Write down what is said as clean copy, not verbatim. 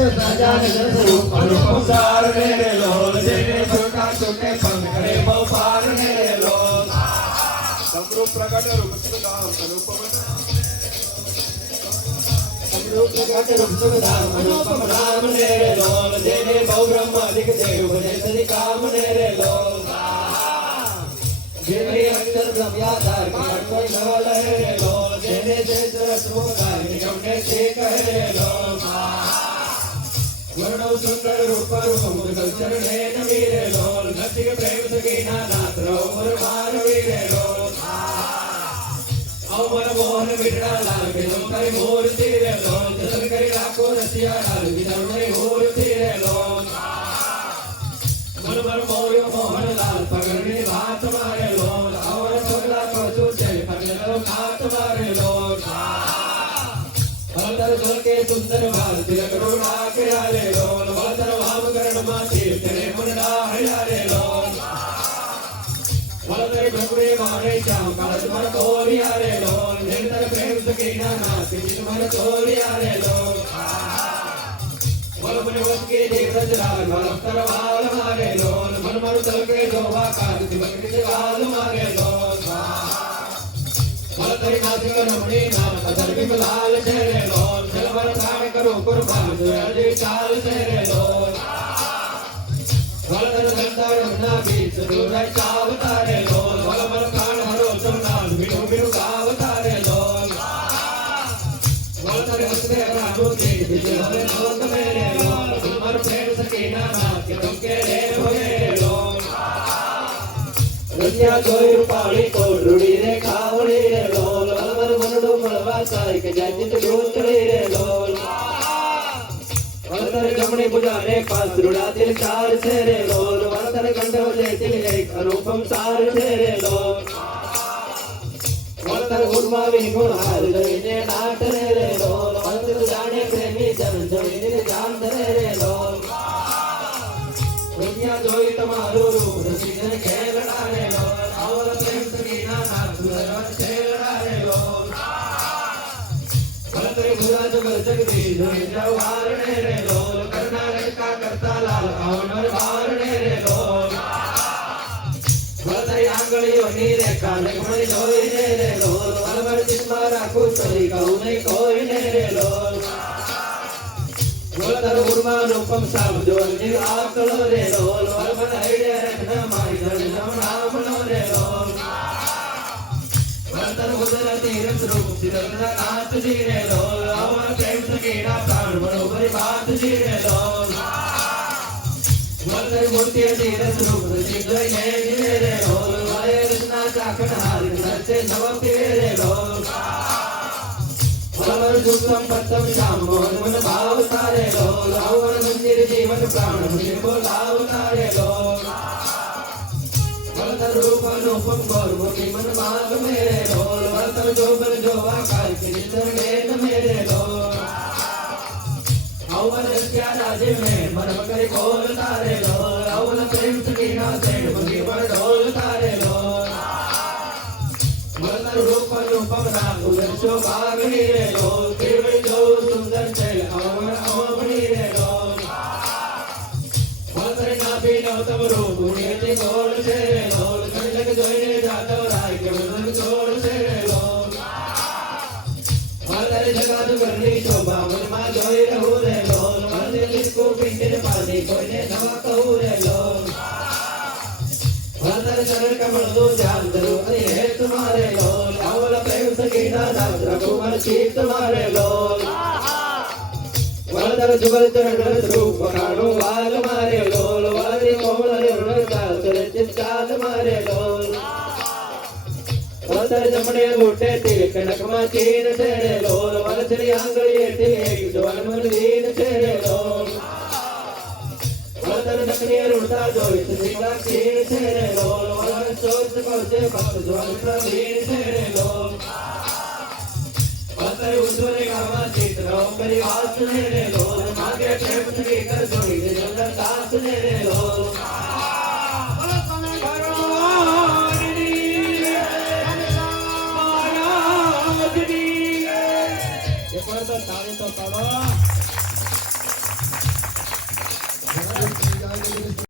सजान स्वरूप अनुपम सार मेरे लोल जेने छोटा छोटे पंख करे बहुपार मेरे लोल समरूप प्रकट रूप सुधाम अनुपम समरूप प्रकट रूप सुधाम अनुपम राम मेरे लोल जेने बहु ब्रह्म अधिक देव भजे सदि काम मेरे लोल जेने अक्षर ब्रह्माधार कोई नवल है लोल जेने जय सुधार निगम ने ठीक है लोल वर्णो सुंदर रूप चरणे वीरे लोल नृत्य प्रेम सकीना नाथ रोमर मान वीरे लोल अवमन मोहन विटड़ा लाल के कर मूर्ति रे लोल जल करी राखो रसिया लाल विदर्भ मूर्ति रे लोल मन मन मोय मोहन लाल पगड़ने बात मारे लोल और पगला पशु जय पगलो नाथ मारे लोल वलतर जल के सुंदर बाल तिलक रोड़ा के आले लोल वलतर भाव करण माथे तेरे मन डाले लोल वलतर भगवे मारे श्याम काल मन कोरी आले लोल निरंतर प्रेम सकीना नाथ जित मन कोरी आले लोल वल मन वस के देव रजराज वलतर वाल मारे लोल मन मन तल के जोवा काज तिलक के वाल मारे लोल वलतरी नासिक रमणी नाम कदर विमलाल तेरे लोल जलवर प्राण करो कुर्बान दुर्जय चाल तेरे लोल वलतर गंधा रमना बीच दुर्जय चाव तारे लोल वलमल प्राण हरो चमनाल बिनु बिनु गाव तारे लोल वलतर हस्ते रामो के विजय हरे लोक मेरे लोल तुमर प्रेम सकीना नाथ के तुम के देव होए लोल रसिया कोई रूपाली को रुड़ी रे खावड़ी रे लोल वलमर मनडो मलवा साई के जातित गोतड़ी रे लोल वलतर जमणी बुझाने पास रुड़ा दिल चार से रे लोल वलतर गंधव ले दिल एक अनुपम सार से रे लोल वलतर गुरमा विगुण हार जईने नाट रे लोल वलतर जाने प्रेमी जन जईने जान रे लोल दुनिया जोई तमारो रूप रसिकन खेल डाले लोल और प्रेम सकीना नाथ सुरवन खेल डाले लोल वलतरे बुरा जगल जगदी जोई जवार रे लोल कर्नाटक का करता लाल कौन बार रे लोल वलतरे आंगलियों नीरे काले कमल जोई रे लोल वलवर जिस्मारा कुसरी कौने कोई रे लोल वलतर उर्मानुपम साम जो अंजिर आकल रे लोल वलमन आइडे रखना माई धन नाम नो रे लोल वलतर उदर तीरथ रूप सिरना नाथ जी रे लोल अवर प्रेम सकीना प्राण बरोबर बात जी रे लोल वलतर मूर्ति तीरथ रूप सिद्धय ने रे लोल वाय रचना चाकण हार सच्चे नवपि रे लोल वलवर सुतम पत्तम श्याम मोहन मन भाव तारे लोल अवर मंदिर जीवन प्राण मुझे बोलाव तारे लोल वलतर रूप अनुपम गौर मुखी मन माग मेरे लोल वलतर जोगन जोवा काल के नितर गेन मेरे लोल अवर रस्या राजे में मन मकर खोल तारे लोल अवर प्रेम सकीना सेठ मुझे बड़ ढोल तारे लोल वलतर रूप अनुपम नाम उदर शोभागनी रे लोल केवल जो सुंदर चल अमर अमनी रे लोल वलतर नाभि नवतम रूप नियति गोल से रे लोल कनक जोइने जातव राय के बदन गोल से रे लोल वलतर जगत करनी शोभा महिमा जोई रहू रे लोल वलतर जिसको पिंड पानी कोई नवा कहू रे लोल वलतर चरण कमल दो जान जरूर है तुम्हारे लोल अवल प्रेम सकीना नाथ रघुवर चीत तुम्हारे लोल वलतर जुगल चरण रूप काणु वाल मारे लोल वलरी कोमल रे चाल सुरचित चाल मारे लोल वलतर जमणे गोटे तिलक नखमा चीन तेरे लोल वलतरी आंगली तिलक जवान मन वीर तेरे लोल वलतर दक्षिणी रुड़ता जोई सीता चीन तेरे लोल वलतर चोट पहुंचे भक्त जवान प्रवीण तेरे लोल वलतर उज्ज्वल गावा चित्र करी वास तेरे लोल मागे प्रेम सकी कर